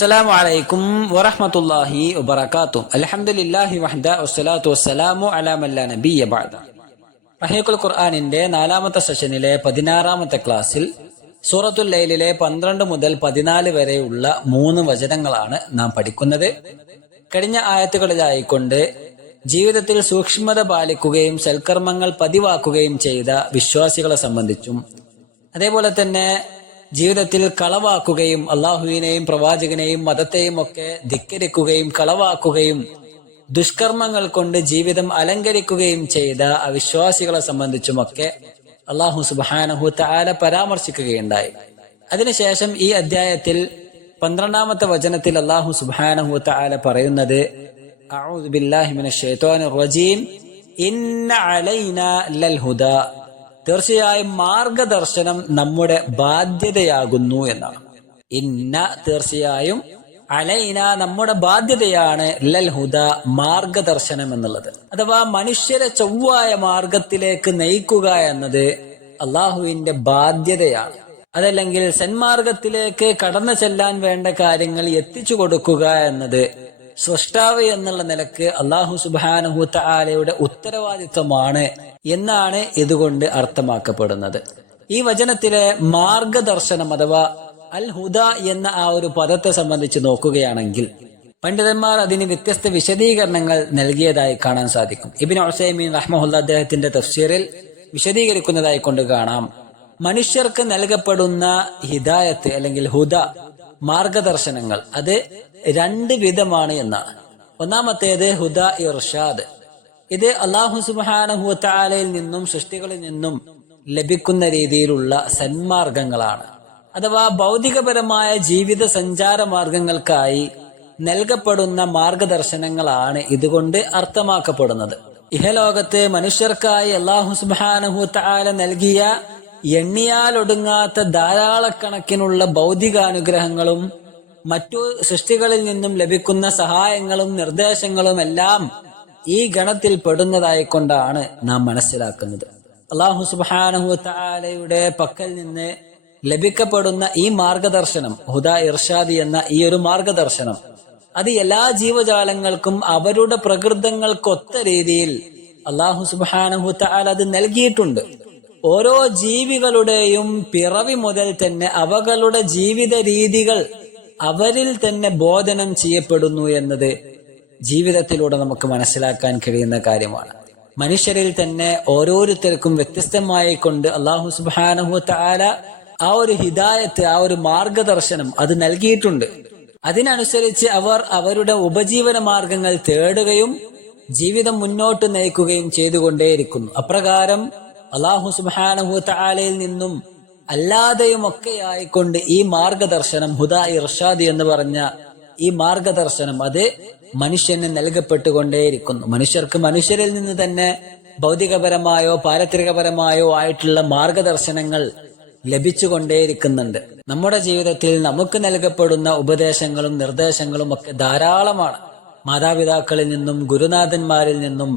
അസ്സലാമു അലൈക്കും വറഹ്മത്തുള്ളാഹി വബറകാതുഹു. അൽഹംദുലില്ലാഹി വഹ്ദ വസ്സലാത്തു വസ്സലാമു അലാ മൻ ലാ നബിയ്യ ബഅദ. റഹീഖുൽ ഖുർആനിന്റെ 4ാമത്തെ സെഷനിലെ 16ാമത്തെ ക്ലാസ്സിൽ സൂറത്തുൽ ലൈലിലെ 12 മുതൽ 14 വരെയുള്ള 3 വചനങ്ങളാണ് നാം പഠിക്കുന്നത്. കഴിഞ്ഞ ആയത്തുകളിലായിക്കൊണ്ട് ജീവിതത്തിൽ സൂക്ഷ്മത പാലിക്കുകയും സൽക്കർമ്മങ്ങൾ പതിവാക്കുകയും ചെയ്ത വിശ്വാസികളെ സംബന്ധിച്ചും, അതേപോലെ തന്നെ ജീവിതത്തിൽ കളവാക്കുകയും അള്ളാഹുവിനെയും പ്രവാചകനെയും മതത്തെയും ഒക്കെ ധിക്കരിക്കുകയും കളവാക്കുകയും ദുഷ്കർമ്മങ്ങൾ കൊണ്ട് ജീവിതം അലങ്കരിക്കുകയും ചെയ്ത അവിശ്വാസികളെ സംബന്ധിച്ചുമൊക്കെ അള്ളാഹു സുബ്ഹാനഹു തആല പരാമർശിക്കുകയുണ്ടായി. അതിനുശേഷം ഈ അധ്യായത്തിൽ 12ാമത്തെ വചനത്തിൽ അള്ളാഹു സുബ്ഹാനഹു തആല പറയുന്നത്, അഊദു ബില്ലാഹി മിനശ് ശൈത്വാനിർ റജീം, ഇന്ന അലൈനാ ലൽ ഹുദാ, തീർച്ചയായും മാർഗദർശനം നമ്മുടെ ബാധ്യതയാകുന്നു എന്നാണ്. ഇന്ന തീർച്ചയായും, അലൈന നമ്മുടെ ബാധ്യതയാണ്, ലൽ ഹുദ മാർഗദർശനം എന്നുള്ളത്. അഥവാ മനുഷ്യരെ ചൊവ്വായ മാർഗത്തിലേക്ക് നയിക്കുക എന്നത് അള്ളാഹുവിന്റെ ബാധ്യതയാണ്. അതല്ലെങ്കിൽ സന്മാർഗത്തിലേക്ക് കടന്നു ചെല്ലാൻ വേണ്ട കാര്യങ്ങൾ എത്തിച്ചു കൊടുക്കുക എന്നത് സൃഷ്ടാവ് എന്നുള്ള നിലക്ക് അള്ളാഹു സുബ്ഹാനഹു തആലയുടെ ഉത്തരവാദിത്വമാണ് എന്നാണ് ഇതുകൊണ്ട് അർത്ഥമാക്കപ്പെടുന്നത്. ഈ വചനത്തിലെ മാർഗദർശനം അഥവാ അൽ ഹുദ എന്ന ആ ഒരു പദത്തെ സംബന്ധിച്ച് നോക്കുകയാണെങ്കിൽ പണ്ഡിതന്മാർ അതിന് വ്യത്യസ്ത വിശദീകരണങ്ങൾ നൽകിയതായി കാണാൻ സാധിക്കും. ഇബ്നു ഉസൈമീൻ റഹ്മഹുല്ലാഹ് അദ്ദേഹത്തിന്റെ തഫ്സീറിൽ വിശദീകരിക്കുന്നതായി കൊണ്ട് കാണാം, മനുഷ്യർക്ക് നൽകപ്പെടുന്ന ഹിദായത്ത് അല്ലെങ്കിൽ ഹുദ മാർഗദർശനങ്ങൾ അത് 2 വിധമാണ് എന്നാണ്. ഒന്നാമത്തേത് ഹുദ ഇർഷാദ്. ഇത് അല്ലാഹു സുബ്ഹാനഹു വ തആലയിൽ നിന്നും സൃഷ്ടികളിൽ നിന്നും ലഭിക്കുന്ന രീതിയിലുള്ള സന്മാർഗങ്ങളാണ്. അഥവാ ഭൗതികപരമായ ജീവിത സഞ്ചാര മാർഗങ്ങൾക്കായി നൽകപ്പെടുന്ന മാർഗദർശനങ്ങളാണ് ഇതുകൊണ്ട് അർത്ഥമാക്കപ്പെടുന്നത്. ഇഹലോകത്ത് മനുഷ്യർക്കായി അല്ലാഹു സുബ്ഹാനഹു വ തആല നൽകിയ എണ്ണിയാലൊടുങ്ങാത്ത ധാരാളക്കണക്കിനുള്ള ഭൗതികാനുഗ്രഹങ്ങളും മറ്റു സൃഷ്ടികളിൽ നിന്നും ലഭിക്കുന്ന സഹായങ്ങളും നിർദ്ദേശങ്ങളും എല്ലാം ഈ ഗണത്തിൽ പെടുന്നതായിക്കൊണ്ടാണ് നാം മനസ്സിലാക്കുന്നത്. അല്ലാഹു സുബ്ഹാനഹു വ തആലയുടെ പക്കൽ നിന്ന് ലഭിക്കപ്പെടുന്ന ഈ മാർഗദർശനം, ഹുദാ ഇർഷാദി എന്ന ഈ ഒരു മാർഗദർശനം, അത് എല്ലാ ജീവജാലങ്ങൾക്കും അവരുടെ പ്രകൃതങ്ങൾക്കൊത്ത രീതിയിൽ അല്ലാഹു സുബ്ഹാനഹു വ തആല അത് നൽകിയിട്ടുണ്ട്. ഓരോ ജീവികളുടെയും പിറവി മുതൽ തന്നെ അവകളുടെ ജീവിത രീതികൾ അവരിൽ തന്നെ ബോധനം ചെയ്യപ്പെടുന്നു എന്നത് ജീവിതത്തിലൂടെ നമുക്ക് മനസ്സിലാക്കാൻ കഴിയുന്ന കാര്യമാണ്. മനുഷ്യരിൽ തന്നെ ഓരോരുത്തർക്കും വ്യത്യസ്തമായി കൊണ്ട് അല്ലാഹു സുബ്ഹാനഹു വ തആല ആ ഒരു ഹിദായത്ത്, ആ ഒരു മാർഗദർശനം അത് നൽകിയിട്ടുണ്ട്. അതിനനുസരിച്ച് അവർ അവരുടെ ഉപജീവന മാർഗങ്ങൾ തേടുകയും ജീവിതം മുന്നോട്ട് നയിക്കുകയും ചെയ്തുകൊണ്ടേയിരിക്കുന്നു. അപ്രകാരം അല്ലാഹു സുബ്ഹാനഹു വ തആലയിൽ നിന്നും അല്ലാതെയും ഒക്കെ ആയിക്കൊണ്ട് ഈ മാർഗദർശനം, ഹുദാ ഇർഷാദ് എന്ന് പറഞ്ഞ ഈ മാർഗദർശനം അത് മനുഷ്യന് നൽകപ്പെട്ടുകൊണ്ടേയിരിക്കുന്നു. മനുഷ്യർക്ക് മനുഷ്യരിൽ നിന്ന് തന്നെ ഭൗതികപരമായോ പാരത്രികപരമായോ ആയിട്ടുള്ള മാർഗദർശനങ്ങൾ ലഭിച്ചുകൊണ്ടേയിരിക്കുന്നുണ്ട്. നമ്മുടെ ജീവിതത്തിൽ നമുക്ക് നൽകപ്പെടുന്ന ഉപദേശങ്ങളും നിർദ്ദേശങ്ങളും ഒക്കെ ധാരാളമാണ്. മാതാപിതാക്കളിൽ നിന്നും ഗുരുനാഥന്മാരിൽ നിന്നും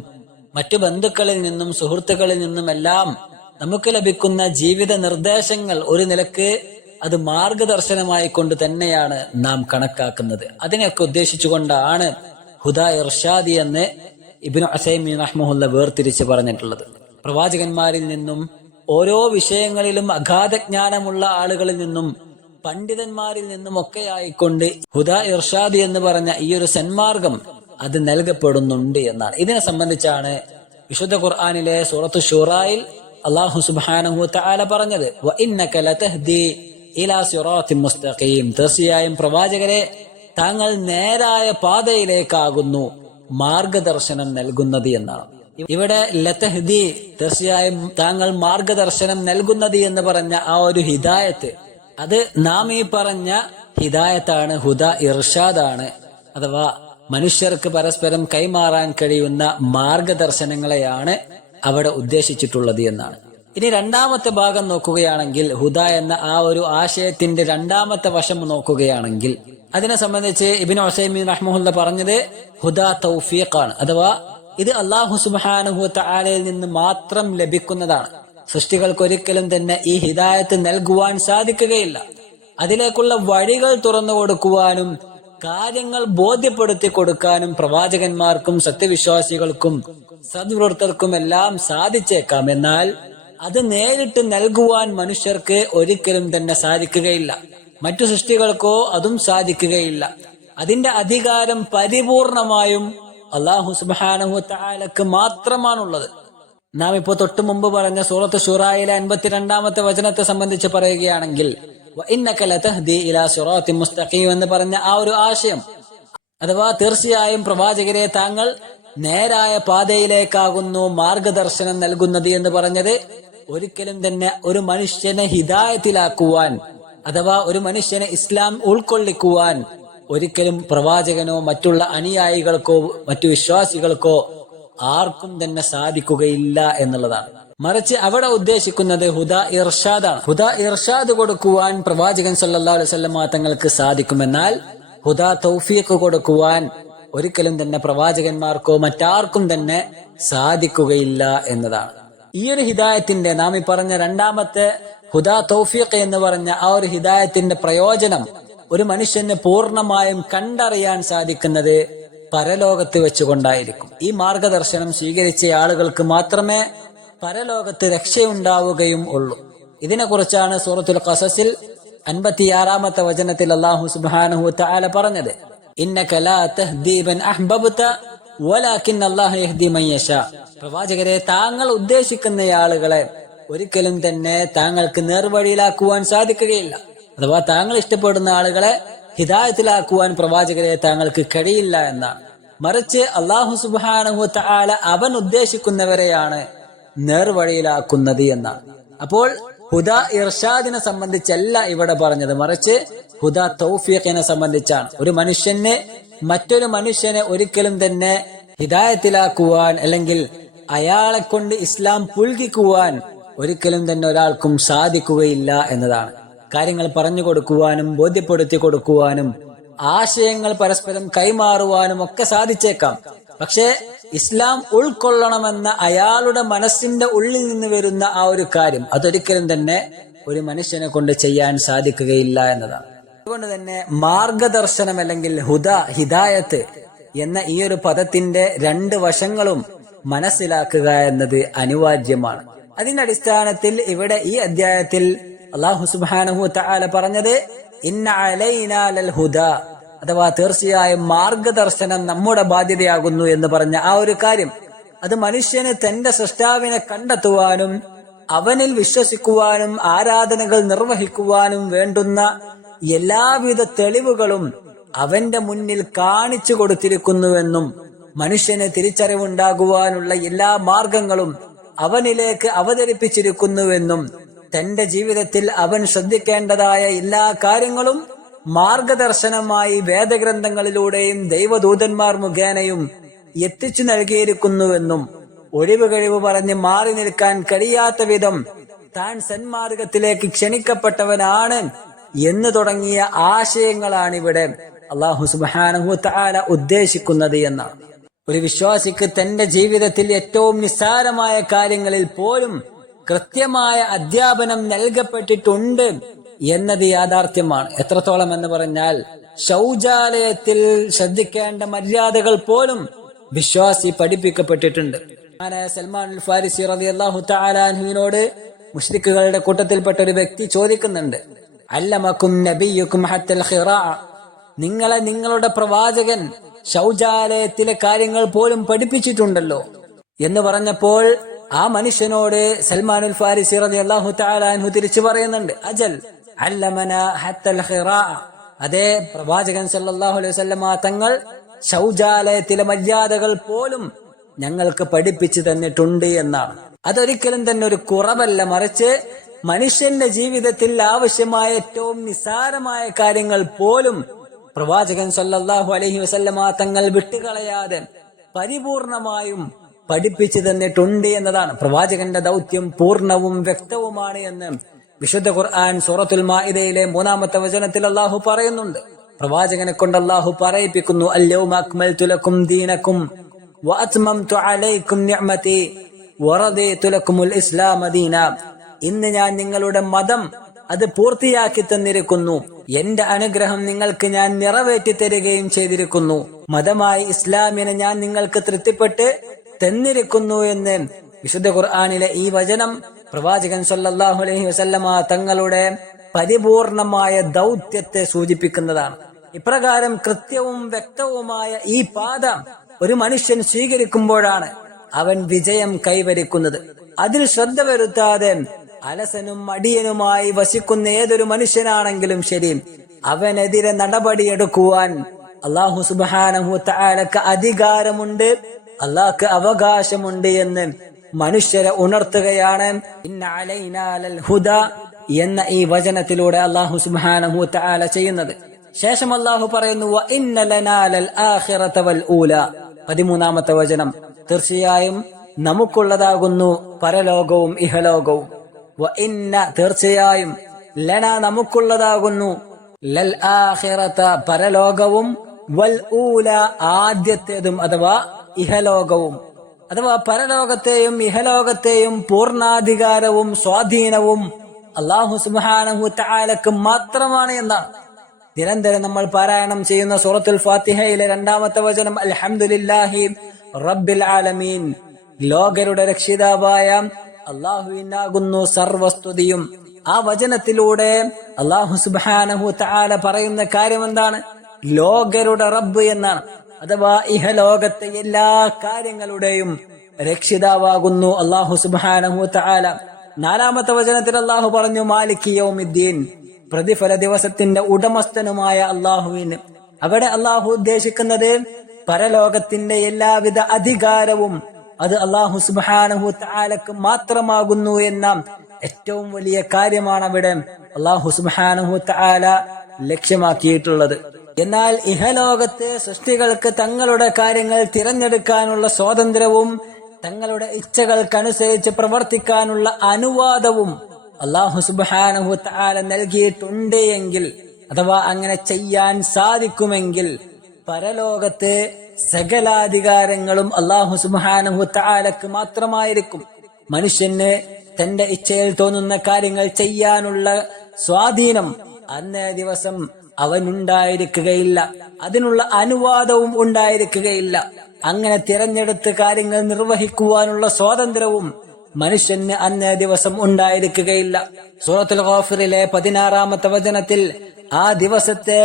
മറ്റു ബന്ധുക്കളിൽ നിന്നും സുഹൃത്തുക്കളിൽ നിന്നുമെല്ലാം നമുക്ക് ലഭിക്കുന്ന ജീവിത നിർദ്ദേശങ്ങൾ ഒരു നിലക്ക് അത് മാർഗദർശനമായി കൊണ്ട് തന്നെയാണ് നാം കണക്കാക്കുന്നത്. അതിനെയൊക്കെ ഉദ്ദേശിച്ചുകൊണ്ടാണ് ഹുദാ ഇർഷാദി എന്ന് ഇബ്നു ഉസൈമീൻ റഹ്മഹുല്ലാഹ് വേർതിരിച്ച് പറഞ്ഞിട്ടുള്ളത്. പ്രവാചകന്മാരിൽ നിന്നും ഓരോ വിഷയങ്ങളിലും അഗാധജ്ഞാനമുള്ള ആളുകളിൽ നിന്നും പണ്ഡിതന്മാരിൽ നിന്നും ഒക്കെ ആയിക്കൊണ്ട് ഹുദാ ഇർഷാദി എന്ന് പറഞ്ഞ ഈ ഒരു സന്മാർഗം അത് നൽകപ്പെടുന്നുണ്ട് എന്നാണ്. ഇതിനെ സംബന്ധിച്ചാണ് വിശുദ്ധ ഖുർആനിലെ സൂറത്തു ശൂറായിൽ അല്ലാഹു സുബ്ഹാനഹു വ തആല പറഞ്ഞത്, വ ഇന്നക ലതഹ്ദി ഇലാ സിറാത്തിൻ മുസ്തഖീം, തീർച്ചയായും പ്രവാചകരെ താങ്കൾ നേരായ പാതയിലേക്കാകുന്നു മാർഗദർശനം നൽകുന്നത് എന്നാണ്. ഇവിടെ ലതഹ്ദി തീർച്ചയായും താങ്കൾ മാർഗദർശനം നൽകുന്നത് എന്ന് പറഞ്ഞ ആ ഒരു ഹിദായത്ത് അത് നാം ഈ പറഞ്ഞ ഹിദായത്താണ്, ഹുദാ ഇർഷാദാണ്. അഥവാ മനുഷ്യർക്ക് പരസ്പരം കൈമാറാൻ കഴിയുന്ന മാർഗദർശനങ്ങളെയാണ് അവിടെ ഉദ്ദേശിച്ചിട്ടുള്ളത് എന്നാണ്. ഇനി 2ാമത്തെ ഭാഗം നോക്കുകയാണെങ്കിൽ, ഹുദ എന്ന ആ ഒരു ആശയത്തിന്റെ 2ാമത്തെ വശം നോക്കുകയാണെങ്കിൽ അതിനെ സംബന്ധിച്ച് ഇബ്നു ഉസൈമീൻ റഹ്മഹുല്ലാഹ് പറഞ്ഞത് ഹുദാ തൗഫീഖാണ്. അഥവാ ഇത് അല്ലാഹു സുബ്ഹാനഹു വ തആലയിൽ നിന്ന് മാത്രം ലഭിക്കുന്നതാണ്. സൃഷ്ടികൾക്കൊരിക്കലും തന്നെ ഈ ഹിദായത്ത് നൽകുവാൻ സാധിക്കുകയില്ല. അതിലേക്കുള്ള വഴികൾ തുറന്നു കൊടുക്കുവാനും കാര്യങ്ങൾ ബോധ്യപ്പെടുത്തി കൊടുക്കാനും പ്രവാചകന്മാർക്കും സത്യവിശ്വാസികൾക്കും സദ്വൃത്തർക്കും എല്ലാം സാധിച്ചേക്കാം. എന്നാൽ അത് നേരിട്ട് നൽകുവാൻ മനുഷ്യർക്ക് ഒരിക്കലും തന്നെ സാധിക്കുകയില്ല. മറ്റു സൃഷ്ടികൾക്കോ അതും സാധിക്കുകയില്ല. അതിന്റെ അധികാരം പരിപൂർണമായും അല്ലാഹു സുബ്ഹാനഹു വ തആലക്ക് മാത്രമാണുള്ളത്. നാം ഇപ്പോൾ തൊട്ടു മുമ്പ് പറഞ്ഞ സൂറത്ത് ശൂറായിലെ 52-ാമത്തെ വചനത്തെ സംബന്ധിച്ച് പറയുകയാണെങ്കിൽ വഇന്നക ലതഹ്ദി ഇലാ സിറാത്തിൻ മുസ്തഖീം എന്ന് പറഞ്ഞ ആ ഒരു ആശയം, അഥവാ തീർച്ചയായും പ്രവാചകരെ താങ്കൾ നേരായ പാതയിലേക്കാകുന്നു മാർഗദർശനം നൽകുന്നത് എന്ന് പറഞ്ഞത് ഒരിക്കലും തന്നെ ഒരു മനുഷ്യനെ ഹിദായത്തിലാക്കുവാൻ, അഥവാ ഒരു മനുഷ്യനെ ഇസ്ലാം ഉൾക്കൊള്ളിക്കുവാൻ ഒരിക്കലും പ്രവാചകനോ മറ്റുള്ള അനുയായികൾക്കോ മറ്റു വിശ്വാസികൾക്കോ ആർക്കും തന്നെ സാധിക്കുകയില്ല എന്നുള്ളതാണ്. മറിച്ച് അവിടെ ഉദ്ദേശിക്കുന്നത് ഹുദ ഇർഷാദാണ്. ഹുദ ഇർഷാദ് കൊടുക്കുവാൻ പ്രവാചകൻ സല്ലല്ലാഹു അലൈഹി വസല്ലം തങ്ങൾക്ക് സാധിക്കുമെന്നാൽ ഹുദ തൗഫീഖ് കൊടുക്കുവാൻ ഒരിക്കലും തന്നെ പ്രവാചകന്മാർക്കോ മറ്റാർക്കും തന്നെ സാധിക്കുകയില്ല എന്നതാണ്. ഈ ഒരു ഹിദായത്തിന്റെ നാം ഈ പറഞ്ഞ രണ്ടാമത്തെ ഹുദ തൗഫീഖ് എന്ന് പറഞ്ഞ ആ ഒരു ഹിദായത്തിന്റെ പ്രയോജനം ഒരു മനുഷ്യന് പൂർണ്ണമായും കണ്ടറിയാൻ സാധിക്കുന്നത് പരലോകത്ത് വെച്ചുകൊണ്ടായിരിക്കും. ഈ മാർഗദർശനം സ്വീകരിച്ച ആളുകൾക്ക് മാത്രമേ പരലോകത്ത് രക്ഷയുണ്ടാവുകയും ഉള്ളൂ. ഇതിനെക്കുറിച്ചാണ് സൂറത്തുൽ ഖസസിൽ 56-ാമത്തെ വചനത്തിൽ അല്ലാഹു സുബ്ഹാനഹു വ തആല പറഞ്ഞത്, ഇന്നക ലാ തഹ്ദീ മൻ അഹ്ബബ്ത വലാകിൻ അല്ലാഹു യഹ്ദി മൻ യശാ. പ്രവാചകരെ, താങ്കൾ ഉദ്ദേശിക്കുന്ന ആളുകളെ ഒരിക്കലും തന്നെ താങ്കൾക്ക് നേർവഴിയിലാക്കുവാൻ സാധിക്കുകയില്ല. അഥവാ താങ്കൾ ഇഷ്ടപ്പെടുന്ന ആളുകളെ ഹിദായത്തിലാക്കുവാൻ പ്രവാചകരെ താങ്കൾക്ക് കഴിയില്ല എന്നാണ്. മറിച്ച് അല്ലാഹു സുബ്ഹാനഹു വ തആല അവൻ ഉദ്ദേശിക്കുന്നവരെയാണ് നേർവഴിയിലാക്കുന്നത് എന്നാണ്. അപ്പോൾ ഹുദ ഇർഷാദിനെ സംബന്ധിച്ചല്ല ഇവിടെ പറഞ്ഞത്, മറിച്ച് ഹുദ തൗഫീഖിനെ സംബന്ധിച്ചാണ്. ഒരു മനുഷ്യന് മറ്റൊരു മനുഷ്യനെ ഒരിക്കലും തന്നെ ഹിദായത്തിലാക്കുവാൻ അല്ലെങ്കിൽ അയാളെ കൊണ്ട് ഇസ്ലാം പുൽകിക്കുവാൻ ഒരിക്കലും തന്നെ ഒരാൾക്കും സാധിക്കുകയില്ല എന്നതാണ്. കാര്യങ്ങൾ പറഞ്ഞു കൊടുക്കുവാനും ബോധ്യപ്പെടുത്തി കൊടുക്കുവാനും ആശയങ്ങൾ പരസ്പരം കൈമാറുവാനും ഒക്കെ സാധിച്ചേക്കാം. പക്ഷേ ഇസ്ലാം ഉൾക്കൊള്ളണമെന്ന അയാളുടെ മനസ്സിന്റെ ഉള്ളിൽ നിന്ന് വരുന്ന ആ ഒരു കാര്യം അതൊരിക്കലും തന്നെ ഒരു മനുഷ്യനെ കൊണ്ട് ചെയ്യാൻ സാധിക്കുകയില്ല എന്നതാണ്. അതുകൊണ്ട് തന്നെ മാർഗദർശനം അല്ലെങ്കിൽ ഹുദ ഹിദായത്ത് എന്ന ഈ ഒരു പദത്തിന്റെ രണ്ട് വശങ്ങളും മനസ്സിലാക്കുക എന്നത് അനിവാര്യമാണ്. അതിന്റെ അടിസ്ഥാനത്തിൽ ഇവിടെ ഈ അധ്യായത്തിൽ അല്ലാഹു സുബ്ഹാനഹു വ തആല പറഞ്ഞത് ഇന്ന അലൈനാ ലൽ ഹുദ, അഥവാ തീർച്ചയായും മാർഗദർശനം നമ്മുടെ ബാധ്യതയാകുന്നു എന്ന് പറഞ്ഞ ആ ഒരു കാര്യം അത് മനുഷ്യന് തന്റെ സൃഷ്ടാവിനെ കണ്ടെത്തുവാനും അവനിൽ വിശ്വസിക്കുവാനും ആരാധനകൾ നിർവഹിക്കുവാനും വേണ്ടുന്ന എല്ലാവിധ തെളിവുകളും അവന്റെ മുന്നിൽ കാണിച്ചു കൊടുത്തിരിക്കുന്നുവെന്നും മനുഷ്യന് തിരിച്ചറിവുണ്ടാകുവാനുള്ള എല്ലാ മാർഗങ്ങളും അവനിലേക്ക് അവതരിപ്പിച്ചിരിക്കുന്നുവെന്നും തന്റെ ജീവിതത്തിൽ അവൻ ശ്രദ്ധിക്കേണ്ടതായ എല്ലാ കാര്യങ്ങളും മാർഗദർശനമായി വേദഗ്രന്ഥങ്ങളിലൂടെയും ദൈവദൂതന്മാർ മുഖേനയും എത്തിച്ചു നൽകിയിരിക്കുന്നുവെന്നും ഒഴിവ് കഴിവ് പറഞ്ഞ് മാറി നിൽക്കാൻ കഴിയാത്ത വിധം താൻ സന്മാർഗത്തിലേക്ക് ക്ഷണിക്കപ്പെട്ടവനാണ് എന്ന് തുടങ്ങിയ ആശയങ്ങളാണ് ഇവിടെ അല്ലാഹു സുബ്ഹാനഹു വ തആല ഉദ്ദേശിക്കുന്നത് എന്നാണ്. ഒരു വിശ്വാസിക്ക് തന്റെ ജീവിതത്തിൽ ഏറ്റവും നിസ്സാരമായ കാര്യങ്ങളിൽ പോലും കൃത്യമായ അധ്യാപനം നൽകപ്പെട്ടിട്ടുണ്ട് എന്നത് യാഥാർത്ഥ്യമാണ്. എത്രത്തോളം എന്ന് പറഞ്ഞാൽ ശൗചാലയത്തിൽ ശ്രദ്ധിക്കേണ്ട മര്യാദകൾ പോലും വിശ്വാസി പഠിപ്പിക്കപ്പെട്ടിട്ടുണ്ട്. സൽമാൻ അൽ ഫാരിസി റളിയല്ലാഹു തആല അൻഹുവിനോട് മുശ്രിക്കുകളുടെ കൂട്ടത്തിൽപ്പെട്ട ഒരു വ്യക്തി ചോദിക്കുന്നുണ്ട്, അല്ലമക്കും നബിയുക്കും ഹത്തൽ ഖിറാഅ, നിങ്ങളെ നിങ്ങളുടെ പ്രവാചകൻ ശൗചാലയത്തിലെ കാര്യങ്ങൾ പോലും പഠിപ്പിച്ചിട്ടുണ്ടല്ലോ എന്ന് പറഞ്ഞപ്പോൾ ആ മനുഷ്യനോട് സൽമാനുൽ ഫാരിസി റളിയല്ലാഹു തആല അൻഹു തിരിച്ചു പറയുന്നുണ്ട്, അജൽ അല്ലമന ഹത്തൽ ഖിറാഅ, അതേ പ്രവാചകൻ സല്ലല്ലാഹു അലൈഹി വസല്ലമ തങ്ങൾ ശൗചാലയത്തിലെ മര്യാദകൾ പോലും ഞങ്ങൾക്ക് പഠിപ്പിച്ചു തന്നിട്ടുണ്ട് എന്നാണ്. അതൊരിക്കലും തന്നെ ഒരു കുറവല്ല, മറിച്ച് മനുഷ്യന്റെ ജീവിതത്തിൽ ആവശ്യമായ ഏറ്റവും നിസ്സാരമായ കാര്യങ്ങൾ പോലും പ്രവാചകൻ സല്ലല്ലാഹു അലൈഹി വസല്ലമ തങ്ങൾ വിട്ടുകളയാതെ പരിപൂർണമായും പഠിപ്പിച്ചു തന്നിട്ടുണ്ട് എന്നതാണ്. പ്രവാചകന്റെ ദൗത്യം പൂർണ്ണവും വ്യക്തവുമാണ് എന്ന് വിശുദ്ധ ഖുർആൻ സൂറത്തുൽ മാഇദയിലെ 3-ാമത്തെ വചനത്തിൽ അല്ലാഹു പറയുന്നുണ്ട്. പ്രവാചകനെ കൊണ്ട് അല്ലാഹു പറയിപ്പിക്കുന്നു, അൽയൗമ അക്മൽതു ലക്കും ദീനക്കും വഅത്മംതു അലൈക്കും നിഅമതി വറദീതു ലക്കുമുൽ ഇസ്ലാമ ദീന. ഇന്ന് ഞാൻ നിങ്ങളുടെ മതം അത് പൂർത്തിയാക്കി തന്നിരിക്കുന്നു, എന്റെ അനുഗ്രഹം നിങ്ങൾക്ക് ഞാൻ നിറവേറ്റി തരികയും ചെയ്തിരിക്കുന്നു. മതമായി ഇസ്ലാമിനെ ഞാൻ നിങ്ങൾക്ക് തൃപ്തിപ്പെട്ട് തന്നിരിക്കുന്നു എന്ന് വിശുദ്ധ ഖുർആനിലെ ഈ വചനം പ്രവാചകൻ സല്ലല്ലാഹു അലൈഹി വസല്ലമ തങ്ങളുടെ പരിപൂർണമായ ദൗത്യത്തെ സൂചിപ്പിക്കുന്നതാണ്. ഇപ്രകാരം കൃത്യവും വ്യക്തവുമായ ഈ പാത ഒരു മനുഷ്യൻ സ്വീകരിക്കുമ്പോഴാണ് അവൻ വിജയം കൈവരിക്കുന്നത്. അതിൽ ശ്രദ്ധ വരുത്താതെ അലസനും മടിയനുമായി വസിക്കുന്ന ഏതൊരു മനുഷ്യനാണെങ്കിലും ശരി, അവനെതിരെ നടപടിയെടുക്കുവാൻ അല്ലാഹു സുബ്ഹാനഹു വ തആലക്ക് അധികാരമുണ്ട്, അല്ലാഹുക്ക് അവകാശമുണ്ട് എന്ന് മനുഷ്യരെ ഉണർത്തുകയാണ് ഇന്ന അലൈനാ ലൽ ഹുദാ എന്ന ഈ വചനത്തിലൂടെ അല്ലാഹു സുബ്ഹാനഹു വ തആല ചെയ്യുന്നത്. ശേഷം അല്ലാഹു പറയുന്നു വ ഇന്ന ലനാ ലൽ ആഖിറത വൽ ഊല. 13ാമത്തെ വചനം, തീർച്ചയായും നമുക്കുള്ളതാകുന്നു പരലോകവും ഇഹലോകവും. വ ഇന്ന തീർച്ചയായും, ലന നമുക്കുള്ളതാകുന്നു, ലൽ ആഖിറത പരലോകവും, വൽ ഊല ആദ്യത്തേതും അഥവാ ഇഹലോകവും. അഥവാ പരലോകത്തെയും ഇഹലോകത്തെയും പൂർണ്ണാധികാരവും സ്വാധീനവും അല്ലാഹു സുബ്ഹാനഹു വ തആലക്ക് മാത്രമാണ് എന്നാണ്. നിരന്തരം നമ്മൾ പാരായണം ചെയ്യുന്ന സൂറത്തുൽ ഫാത്തിഹയിലെ 2ാമത്തെ വചനം അൽഹംദുലില്ലാഹി റബ്ബിൽ ആലമീൻ, ലോകരുടെ രക്ഷിതാവായ അല്ലാഹുവിനാകുന്നു സർവസ്തുതിയും. ആ വചനത്തിലൂടെ അല്ലാഹു സുബ്ഹാനഹു വ തആല പറയുന്ന കാര്യം എന്താണ്? ലോകരുടെ റബ്ബ് എന്നാണ്. അഥവാ ഇഹലോകത്തെ എല്ലാ കാര്യങ്ങളുടെയും രക്ഷിതാവാകുന്നു അല്ലാഹു സുബ്ഹാനഹു വ തആല. 4ാമത്തെ വചനത്തിൽ അല്ലാഹു പറഞ്ഞു മാലികി യൗമിദ്ദീൻ, പ്രതിഫല ദിവസത്തിന്റെ ഉടമസ്ഥനുമായ അല്ലാഹുവിന്. അവിടെ അല്ലാഹു ഉദ്ദേശിക്കുന്നത് പരലോകത്തിന്റെ എല്ലാവിധ അധികാരവും അത് അല്ലാഹു സുബ്ഹാനഹു വ തആലക്ക് മാത്രമാകുന്നു എന്ന ഏറ്റവും വലിയ കാര്യമാണ് അവിടെ അല്ലാഹു സുബ്ഹാനഹു വ തആല ലക്ഷ്യമാക്കിയിട്ടുള്ളത്. എന്നാൽ ഇഹലോകത്തെ സൃഷ്ടികൾക്ക് തങ്ങളുടെ കാര്യങ്ങൾ തിരഞ്ഞെടുക്കാനുള്ള സ്വാതന്ത്ര്യവും തങ്ങളുടെ ഇച്ഛകൾക്കനുസരിച്ച് പ്രവർത്തിക്കാനുള്ള അനുവാദവും അല്ലാഹു സുബ്ഹാനഹു വ തആല നൽകിയിട്ടുണ്ട് എങ്കിൽ, അഥവാ അങ്ങനെ ചെയ്യാൻ സാധിക്കുമെങ്കിൽ, പരലോകത്തെ സകലാധികാരങ്ങളും അല്ലാഹു സുബ്ഹാനഹു വ തആലക്ക് മാത്രമായിരിക്കും. മനുഷ്യന് തന്റെ ഇച്ഛയിൽ തോന്നുന്ന കാര്യങ്ങൾ ചെയ്യാനുള്ള സ്വാധീനം അന്നേ ദിവസം അവനുണ്ടായിരിക്കുകയില്ല, അതിനുള്ള അനുവാദവും ഉണ്ടായിരിക്കുകയില്ല. അങ്ങനെ തിരഞ്ഞെടുത്ത് കാര്യങ്ങൾ നിർവഹിക്കുവാനുള്ള സ്വാതന്ത്ര്യവും മനുഷ്യന് അന്നേ ദിവസം ഉണ്ടായിരിക്കുകയില്ല. സൂറത്തുൽ ഗാഫിറിലെ 16ാമത്തെ വചനത്തിൽ ആ ദിവസത്തെ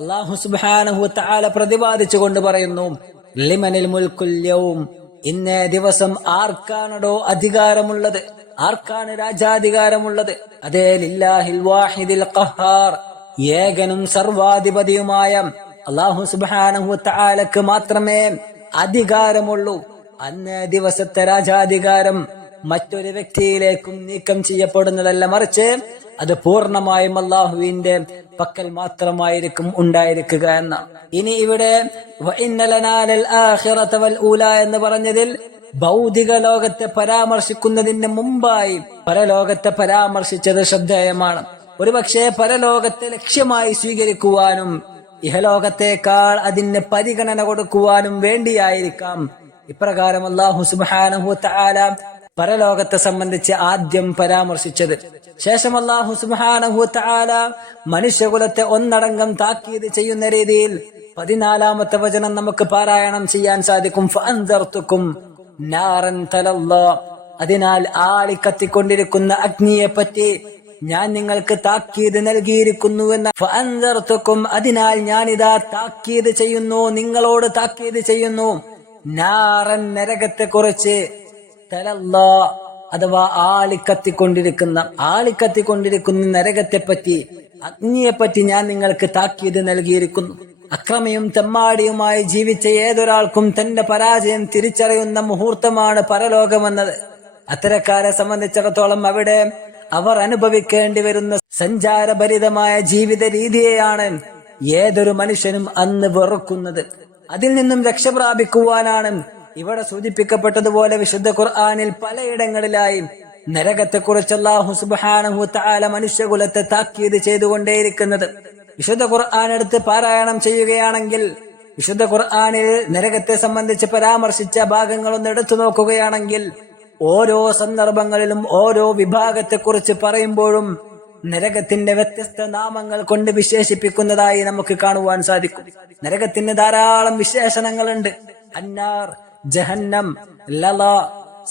അല്ലാഹു സുബ്ഹാനഹു വ തആല പ്രതിപാദിച്ചുകൊണ്ട് പറയുന്നു ലിമനിൽ മുൽക്കുൽ യൗം, ഇന്നേ ദിവസം ആർക്കാണോ അധികാരമുള്ളത്, ആർക്കാണ് രാജാധികാരമുള്ളത്? അതേ ലില്ലാഹിൽ വാഹിദിൽ ഖഹാർ, ഏകനും സർവാധിപതിയുമായ അല്ലാഹു സുബ്ഹാനഹു വ തആലക്ക് മാത്രമേ അധികാരമുള്ളൂ. അന്നേ ദിവസത്തെ രാജാധികാരം മറ്റൊരു വ്യക്തിയിലേക്കും നീക്കം ചെയ്യപ്പെടുന്നതല്ല, മറിച്ച് അത് പൂർണ്ണമായും അല്ലാഹുവിന്റെ പക്കൽ മാത്രമായിരിക്കും ഉണ്ടായിരിക്കുക എന്ന. ഇനി ഇവിടെ വ ഇന്ന ലനാ ലൽ ആഖിറത വൽ ഊല എന്ന് പറഞ്ഞതിൽ ഭൗതിക ലോകത്തെ പരാമർശിക്കുന്നതിന് മുമ്പായി പരലോകത്തെ പരാമർശിച്ചത് ശ്രദ്ധേയമാണ്. ഒരുപക്ഷെ പരലോകത്തെ ലക്ഷ്യമായി സ്വീകരിക്കുവാനും ഇഹലോകത്തേക്കാൾ അതിന് പരിഗണന കൊടുക്കുവാനും വേണ്ടിയായിരിക്കാം ഇപ്രകാരം അല്ലാഹു സുബ്ഹാനഹു വ തആല പരലോകത്തെ സംബന്ധിച്ച് ആദ്യം പരാമർശിച്ചത്. ശേഷം അല്ലാഹു സുബ്ഹാനഹു വ തആല മനുഷ്യകുലത്തെ ഒന്നടങ്കം താക്കീത് ചെയ്യുന്ന രീതിയിൽ 14ാമത്തെ വചനം നമുക്ക് പാരായണം ചെയ്യാൻ സാധിക്കും. ഫഅൻദർതുകും നാറൻ തലല്ലാ, അതിനാൽ ആളിക്കത്തിക്കൊണ്ടിരിക്കുന്ന അഗ്നിയെ പറ്റി ഞാൻ നിങ്ങൾക്ക് താക്കീത് നൽകിയിരിക്കുന്നുവെന്ന. ഫഅൻദർതുകും, അതിനാൽ ഞാനിതാ താക്കീത് ചെയ്യുന്നു, നിങ്ങളോട് താക്കീത് ചെയ്യുന്നു. നാറൻ, നരകത്തെ കുറിച്ച്, തലല്ലാ അഥവാ ആളിക്കത്തിക്കൊണ്ടിരിക്കുന്ന നരകത്തെപ്പറ്റി, അഗ്നിയെപ്പറ്റി ഞാൻ നിങ്ങൾക്ക് താക്കീത് നൽകിയിരിക്കുന്നു. അക്രമിയും തെമ്മാടിയുമായി ജീവിച്ച ഏതൊരാൾക്കും തന്റെ പരാജയം തിരിച്ചറിയുന്ന മുഹൂർത്തമാണ് പരലോകമെന്നത്. അത്തരക്കാരെ സംബന്ധിച്ചിടത്തോളം അവിടെ അവർ അനുഭവിക്കേണ്ടി വരുന്ന സഞ്ചാരഭരിതമായ ജീവിത രീതിയെയാണ് ഏതൊരു മനുഷ്യനും അന്ന് വെറുക്കുന്നത്. അതിൽ നിന്നും രക്ഷപ്രാപിക്കുവാനാണ് ഇവിടെ സൂചിപ്പിക്കപ്പെട്ടതുപോലെ വിശുദ്ധ ഖുർആനിൽ പലയിടങ്ങളിലായി നരകത്തെക്കുറിച്ച് അല്ലാഹു സുബ്ഹാനഹു വ തആല മനുഷ്യകുലത്തെ താക്കീത് ചെയ്തുകൊണ്ടേയിരിക്കുന്നത്. വിശുദ്ധ ഖുർആൻ എടുത്ത് പാരായണം ചെയ്യുകയാണെങ്കിൽ, വിശുദ്ധ ഖുർആനിൽ നരകത്തെ സംബന്ധിച്ച് പരാമർശിച്ച ഭാഗങ്ങളൊന്ന് എടുത്തു നോക്കുകയാണെങ്കിൽ, ഓരോ സന്ദർഭങ്ങളിലും ഓരോ വിഭാഗത്തെക്കുറിച്ച് പറയുമ്പോഴും നരകത്തിന്റെ വ്യത്യസ്ത നാമങ്ങൾ കൊണ്ട് വിശേഷിപ്പിക്കുന്നതായി നമുക്ക് കാണുവാൻ സാധിക്കും. നരകത്തിന് ധാരാളം വിശേഷണങ്ങളുണ്ട്. അന്നാർ, ജഹന്നം, ലള,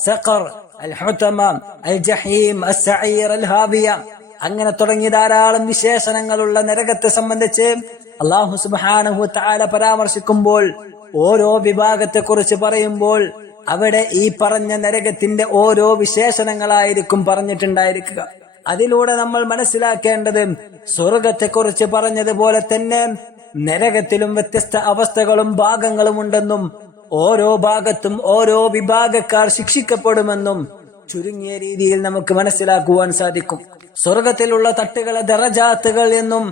സഖർ, അൽ ഹുതമ, അൽ ജഹീം, അസ്സഈർ, അൽ ഹാവിയ, അങ്ങനെ തുടങ്ങി ധാരാളം വിശേഷണങ്ങളുള്ള നരകത്തെ സംബന്ധിച്ച് അല്ലാഹു സുബ്ഹാനഹു വ തആല പരാമർശിക്കുമ്പോൾ, ഓരോ വിഭാഗത്തെ കുറിച്ച് പറയുമ്പോൾ അവിടെ ഈ പറഞ്ഞ നരകത്തിന്റെ ഓരോ വിശേഷണങ്ങളായിരിക്കും പറഞ്ഞിട്ടുണ്ടായിരിക്കുക. അതിലൂടെ നമ്മൾ മനസ്സിലാക്കേണ്ടത് സ്വർഗത്തെക്കുറിച്ച് പറഞ്ഞതുപോലെ തന്നെ നരകത്തിലും വ്യത്യസ്ത അവസ്ഥകളും ഭാഗങ്ങളും ഉണ്ടെന്നും ഓരോ ഭാഗത്തും ഓരോ വിഭാഗക്കാർ ശിക്ഷിക്കപ്പെടുമെന്നും ചുരുങ്ങിയ രീതിയിൽ നമുക്ക് മനസ്സിലാക്കുവാൻ സാധിക്കും. സ്വർഗത്തിലുള്ള തട്ടുകളെ ദറജാത്തുകൾ എന്നും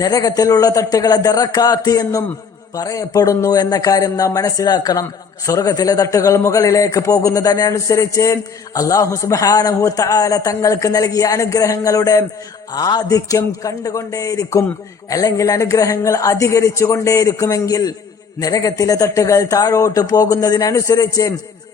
നരകത്തിലുള്ള തട്ടുകളെ ദറക്കാത്ത് എന്നും പറയപ്പെടുന്നു എന്ന കാര്യം നാം മനസ്സിലാക്കണം. സ്വർഗത്തിലെ തട്ടുകൾ മുകളിലേക്ക് പോകുന്നതിനനുസരിച്ച് അല്ലാഹു സുബ്ഹാനഹു വ തആല തങ്ങൾക്ക് നൽകിയ അനുഗ്രഹങ്ങളുടെ ആധിക്യം കണ്ടുകൊണ്ടേയിരിക്കും, അല്ലെങ്കിൽ അനുഗ്രഹങ്ങൾ അധികരിച്ചു കൊണ്ടേയിരിക്കുമെങ്കിൽ നരകത്തിലെ തട്ടുകൾ താഴോട്ട് പോകുന്നതിനനുസരിച്ച്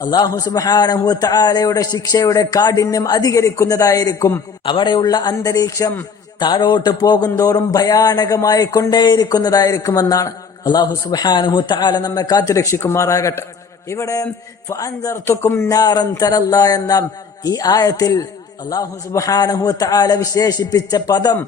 അല്ലാഹു സുബ്ഹാനഹു വ തആലയുടെ ശിക്ഷയുടെ കാഠിന്യം അധികരിക്കുന്നതായിരിക്കും. അവിടെയുള്ള അന്തരീക്ഷം താഴോട്ട് പോകുന്തോറും ഭയാനകമായി കൊണ്ടേയിരിക്കുന്നതായിരിക്കുമെന്നാണ്. അല്ലാഹു സുബ്ഹാനഹു വ തആല നമ്മെ കാത്തുരക്ഷിക്കുമാറാകട്ടെ. ഇവിടെ ഫഅൻദർതുകും നാറൻ തലല്ലാ എന്ന ഈ ആയത്തിൽ അല്ലാഹു സുബ്ഹാനഹു വ തആല വിശേഷിപ്പിച്ച പദം,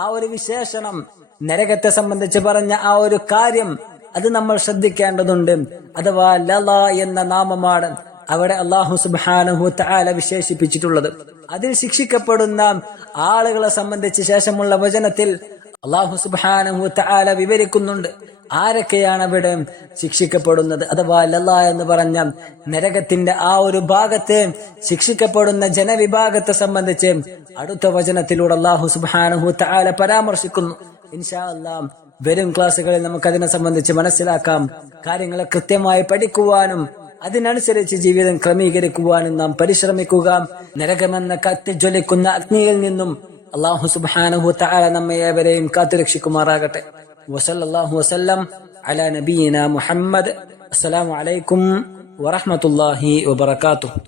ആ ഒരു വിശേഷണം, നരകത്തെ സംബന്ധിച്ച് പറഞ്ഞ ആ ഒരു കാര്യം, അത് നമ്മൾ ശ്രദ്ധിക്കേണ്ടതുണ്ട്. അഥവാ ലള എന്ന നാമമാണ് അവിടെ അല്ലാഹു സുബ്ഹാനഹു വ തആല വിശേഷിപ്പിച്ചിട്ടുള്ളത്. അതിൽ ശിക്ഷിക്കപ്പെടുന്ന ആളുകളെ സംബന്ധിച്ച് ശേഷമുള്ള വചനത്തിൽ അല്ലാഹു സുബ്ഹാനഹു വ തആല വിവരിക്കുന്നുണ്ട് ആരൊക്കെയാണ് അവിടെ ശിക്ഷിക്കപ്പെടുന്നത്. അഥവാ ലള എന്ന് പറഞ്ഞ നരകത്തിന്റെ ആ ഒരു ഭാഗത്തെ ശിക്ഷിക്കപ്പെടുന്ന ജനവിഭാഗത്തെ സംബന്ധിച്ച് അടുത്ത വചനത്തിലൂടെ അല്ലാഹു സുബ്ഹാനഹു വ തആല പരാമർശിക്കുന്നു. ഇൻഷാ അല്ലാഹ് വരും ക്ലാസ്സുകളിൽ നമുക്ക് അതിനെ സംബന്ധിച്ച് മനസ്സിലാക്കാം. കാര്യങ്ങളെ കൃത്യമായി പഠിക്കുവാനും അതിനനുസരിച്ച് ജീവിതം ക്രമീകരിക്കുവാനും നാം പരിശ്രമിക്കുക. നരകമെന്ന കത്തിജ്വലിക്കുന്ന അഗ്നിയിൽ നിന്നും അല്ലാഹു സുബ്ഹാനഹു വ തആല നമ്മെ ഏവരെയും കാത്തുരക്ഷിക്കുമാറാകട്ടെ. വസല്ലല്ലാഹു വസല്ലം അലാ നബിയിനാ മുഹമ്മദ്. അസ്സലാമു അലൈക്കും വറഹ്മത്തുള്ളാഹി വബറകാതുഹു.